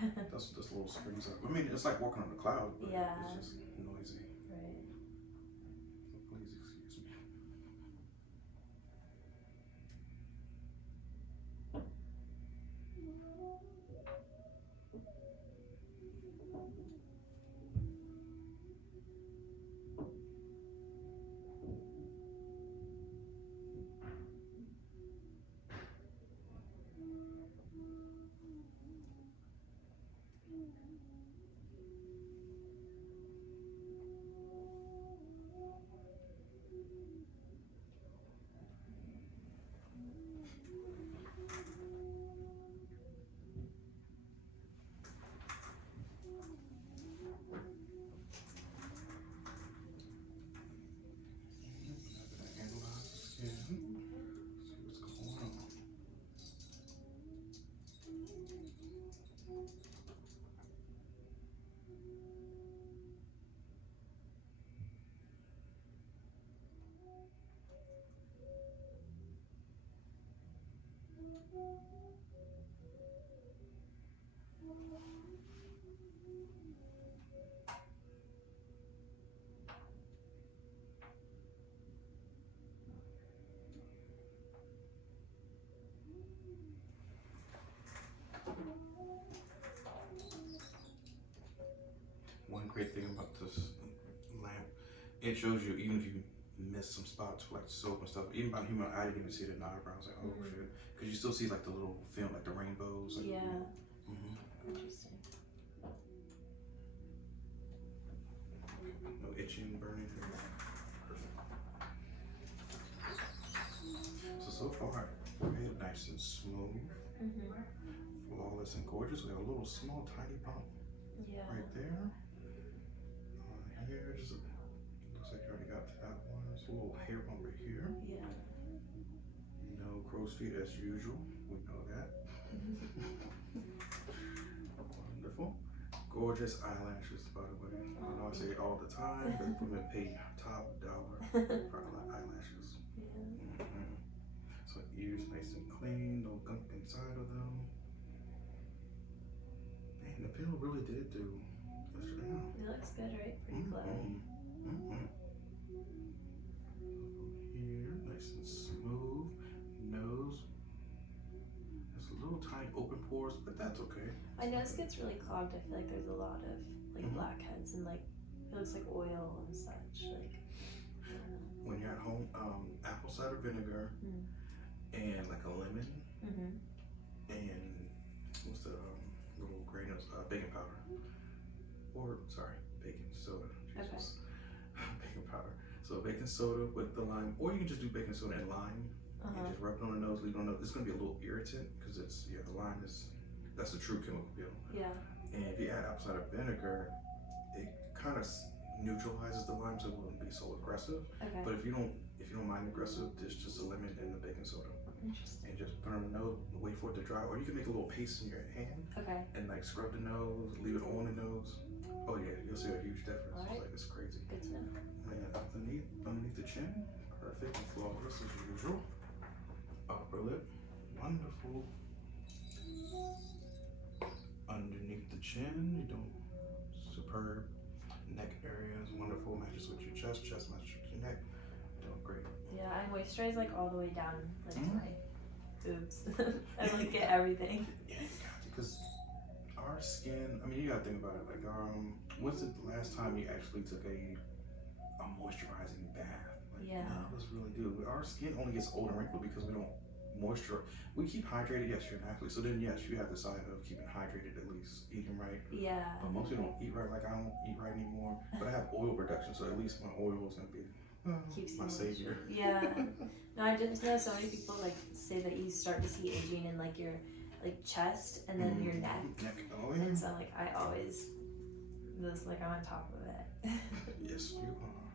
That's little springs up. I mean, it's like walking on a cloud, but Yeah. it's just noisy. Right. Please excuse me. Analyze the skin. See what's going on. One great thing about this lamp, it shows you even if you miss some spots like soap and stuff. Even by human, I didn't even see it in the eyebrows. Like, oh shit, because you still see like the little film, like the rainbows. Like, Yeah. Interesting. No itching, burning. Perfect. So far, really nice and smooth, flawless and gorgeous. We have a little small, tiny bump right there. Here, just looks like you already got to that one. There's a little hair bump right here. Yeah. No crow's feet as usual. We know that. Wonderful. Gorgeous eyelashes, by the way. I know I say it all the time, but women pay top dollar for eyelashes. Yeah. So ears nice and clean, no gunk inside of them. Man, the peel really did do. It looks good, right? Pretty glowy. Here, nice and smooth. Nose. There's a little tiny open pores, but that's okay. My nose gets really clogged. I feel like there's a lot of like blackheads and like it looks like oil and such. Like I don't know. When you're at home, apple cider vinegar and like a lemon and what's the little grain of baking powder, or sorry, baking soda. Jesus. Okay. Baking powder. So baking soda with the lime, or you can just do baking soda and lime and just rub it on the nose, leave it on the nose. It's gonna be a little irritant because it's the lime that's the true chemical peel. Yeah. And if you add apple cider vinegar, it kind of neutralizes the lime, so it wouldn't be so aggressive. Okay. But if you don't mind aggressive, there's just a lemon and the baking soda. Interesting. And just put it on the nose, wait for it to dry, or you can make a little paste in your hand. Okay. And like scrub the nose, leave it on the nose. Oh yeah, you'll see a huge difference. Right. It's crazy. Good to know. And underneath the chin, perfect and flawless as usual. Upper lip, wonderful. Underneath the chin, you're doing superb. Neck area is wonderful, matches with your chest matches with your neck. Doing great. Yeah, I moisturize like all the way down like to my boobs. I like get everything. Yeah, you got to, because our skin, I mean, you gotta think about it. Like, when's the last time you actually took a moisturizing bath? Like, none of us really do. Our skin only gets old and wrinkled because we don't moisture. We keep hydrated, yes, you're an athlete. So then, yes, you have the side of keeping hydrated, at least eating right. Yeah. But most people don't eat right. Like, I don't eat right anymore. But I have oil production, so at least my oil is gonna be my savior. Yeah. No, I just know so many people like say that you start to see aging in like your like chest and then your neck. Oh, yeah. And so like I always just like I'm on top of it. Yes, you are.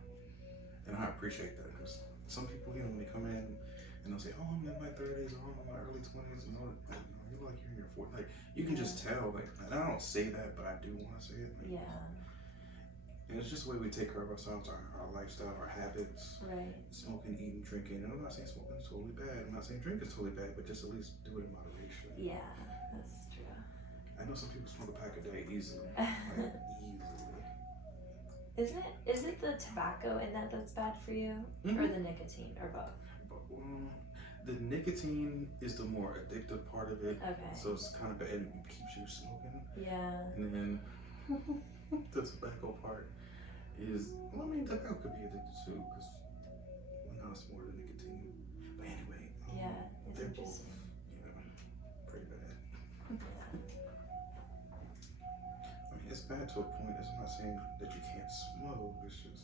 And I appreciate that because some people, when they come in and they'll say, "Oh, I'm in my 30s, or I'm in my early 20s," and all that. Like, you're like you're in your 40s. Like you can just tell. Like, and I don't say that, but I do want to say it. Like, and it's just the way we take care of ourselves, our lifestyle, our habits. Right. Smoking, eating, drinking. And I'm not saying smoking is totally bad. I'm not saying drinking is totally bad, but just at least do it in moderation. Yeah, that's true. I know know some people smoke a pack a day easily. Like, easily. Is it the tobacco in that's bad for you, or the nicotine, or both? The nicotine is the more addictive part of it. Okay. So it's kind of bad. It keeps you smoking. Yeah. And then the tobacco part is, well, I mean, tobacco could be addicted too, because now it's more the nicotine. But anyway, yeah, it's they're interesting. both, pretty bad. Yeah. I mean, it's bad to a point. I'm not saying that you can't smoke. It's just.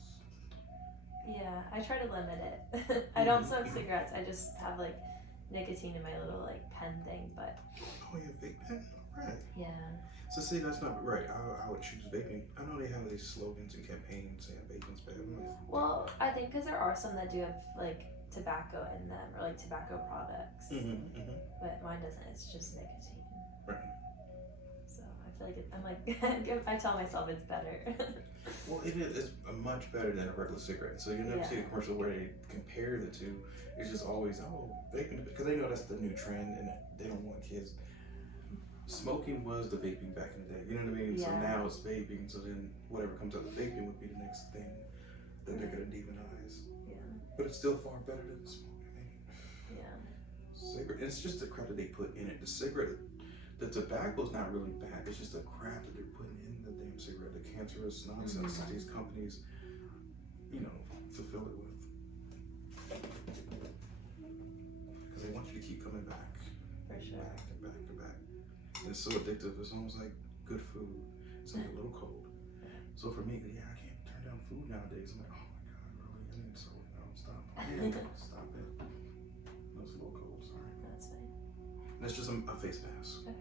Yeah, I try to limit it. I don't smoke cigarettes. I just have like nicotine in my little like pen thing, but. Oh, you vape pen? Right. Yeah. So see, that's not right. I would choose vaping. I know they have these slogans and campaigns saying vaping's bad. Well, I think because there are some that do have like tobacco in them or like tobacco products, but mine doesn't. It's just nicotine. Right. So I feel like I'm like I tell myself it's better. Well, it is. It's much better than a regular cigarette. So you never see a commercial where they compare the two. It's just always vaping, because they know that's the new trend and they don't want kids. Smoking was the vaping back in the day. You know what I mean? Yeah. So now it's vaping. So then whatever comes out of vaping would be the next thing that they're gonna demonize. Yeah. But it's still far better than smoking. Yeah. Cigarette. It's just the crap that they put in it. The cigarette. The tobacco's not really bad. It's just the crap that they're putting in the damn cigarette. The cancerous nonsense that these companies, fulfill it with. Because they want you to keep coming back. For sure. Back and back and back. And it's so addictive. It's almost like good food. It's like a little cold. So for me, I can't turn down food nowadays. I'm like, oh my God, really? I need so stop. Stop it. No, it's a little cold. Sorry. That's fine. That's just a face mask. Okay.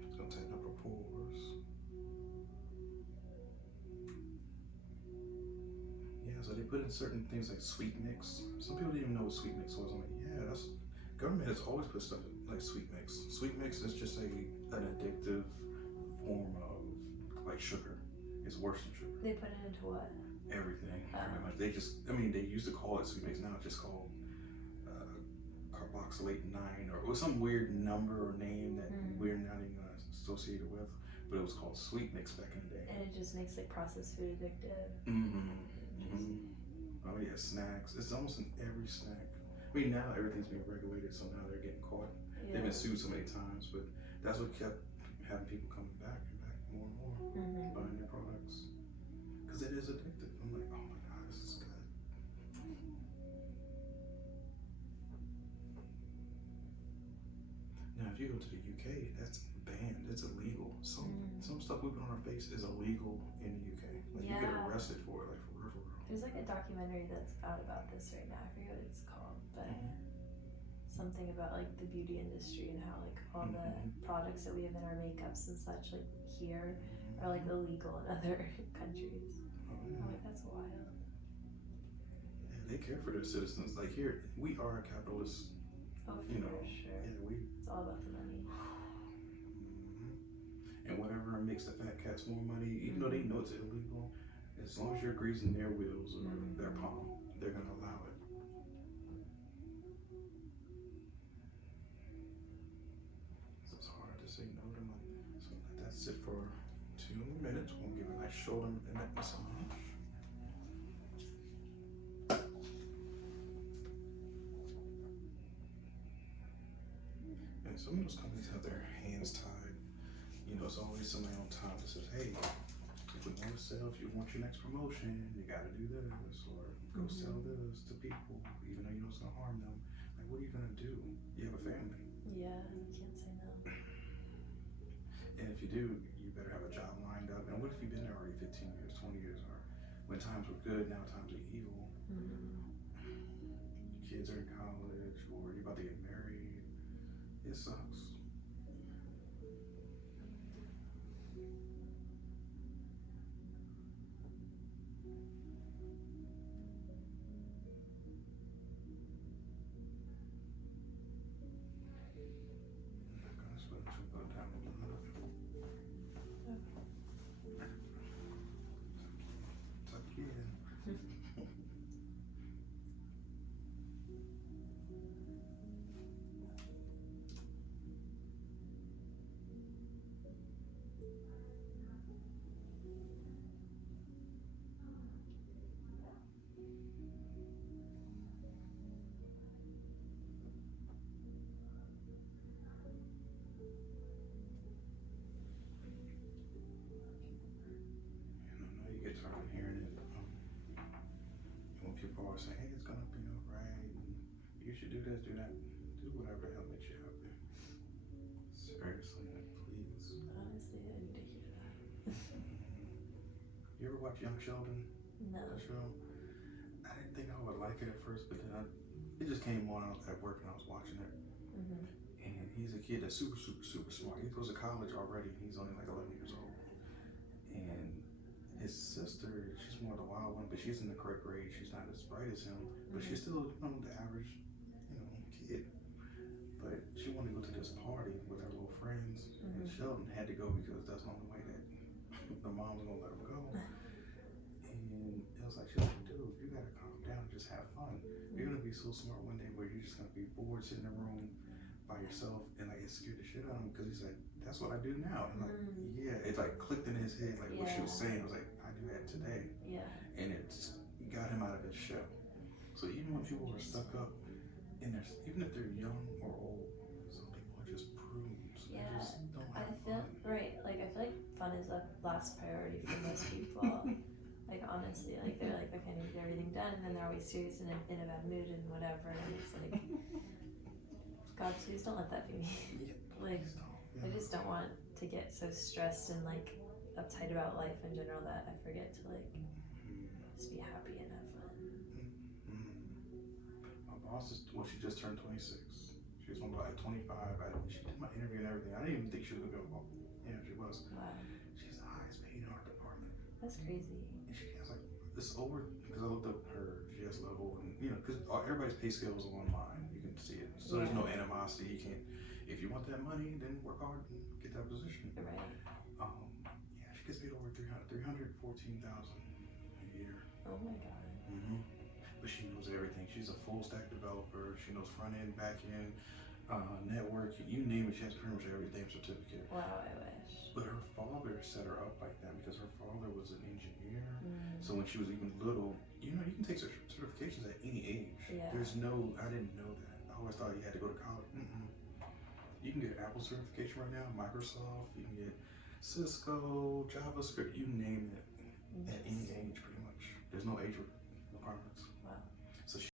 It's gonna tighten up her pores. Yeah, so they put in certain things like sweet mix. Some people didn't even know what sweet mix was. I'm like, yeah, government has always put stuff like sweet mix. Sweet mix is just an addictive form of like sugar. It's worse than sugar. They put it into what? Everything, pretty much. They used to call it sweet mix. Now it's just called carboxylate 9, or it was some weird number or name that we're not even associated with, but it was called sweet mix back in the day. And it just makes like processed food addictive. Oh yeah, snacks. It's almost in every snack. I mean, now everything's being regulated, so now they're getting caught. Yeah. They've been sued so many times, but that's what kept having people coming back and back more and more, buying their products, because it is addictive. I'm like, oh my God, this is good. Now, if you go to the UK, that's banned. It's illegal. Some stuff we put on our face is illegal in the UK. Like you get arrested for it, like for real. There's like a documentary that's out about this right now. I forget what it's called, but something about like the beauty industry and how like all the products that we have in our makeups and such like here are like illegal in other countries. I'm like, that's wild. Yeah, they care for their citizens. Like here, we are a capitalist. Oh, for sure. Yeah, it's all about the money. And whatever makes the fat cats more money, even though they know it's illegal, as long as you're greasing their wheels or their palm, they're gonna allow it. So it's hard to say no to money. So let that sit for 2 minutes. We'll give a nice shoulder and neck massage. And some of those companies have their hands tied. It's always somebody on top that says, hey, if you want to sell, if you want your next promotion, you got to do this, or go sell this to people, even though you know it's going to harm them. Like, what are you going to do? You have a family. Yeah, you can't say no. And if you do, you better have a job lined up. And what if you've been there already 15 years, 20 years, or when times were good, now times are evil. Your kids are in college, or you're about to get married. It sucks. you do this, do that, do whatever the hell makes you happy. Seriously, please. Honestly, I need to hear that. You ever watch Young Sheldon? No. That show? I didn't think I would like it at first, but then it just came on at work and I was watching it. And he's a kid that's super, super, super smart. He goes to college already. He's only like 11 years old. And his sister, she's more the wild one, but she's in the correct grade. She's not as bright as him, but she's still the average, kid. But she wanted to go to this party with her little friends, and Sheldon had to go because that's the only way that the mom was gonna let him go. And it was like, Sheldon, dude, you gotta calm down and just have fun. You're gonna be so smart one day where you're just gonna be bored sitting in a room by yourself, and like it scared the shit out of him because he's like, that's what I do now. And like, yeah, it like clicked in his head, like what she was saying. I was like, I do that today. Yeah. And it got him out of his shell. So even when people are stuck up in their, even if they're young or old, some people are just prunes. Yeah. They just don't have feel fun. right. Like I feel like fun is a last priority for most people. Like honestly, like they're like, okay, I need to get everything done, and then they're always serious and in a bad mood and whatever. And it's like, God, please don't let that be me. Like, I just don't want to get so stressed and like uptight about life in general that I forget to like just be happy and have fun. My boss is, well, she just turned 26. She was like 25. She did my interview and everything. I didn't even think she was gonna go. Yeah, she was. Wow. She's the highest paid in our department. That's crazy. And she has like this over, because I looked up her GS level, and because everybody's pay scale is online. You can see it. So there's no animosity. You can't, if you want that money, then work hard and get that position. Right. Yeah, she gets paid over $314,000 a year. Oh my God. But she knows everything. She's a full stack developer. She knows front end, back end, network, you name it. She has pretty much every damn certificate. Wow, I wish. But her father set her up like that because her father was an engineer. So when she was even little, you can take certifications at any age. Yeah. There's no, I didn't know that. I always thought you had to go to college. You can get Apple certification right now, Microsoft, you can get Cisco, JavaScript, you name it, at any age pretty much. There's no age requirements. Wow. So she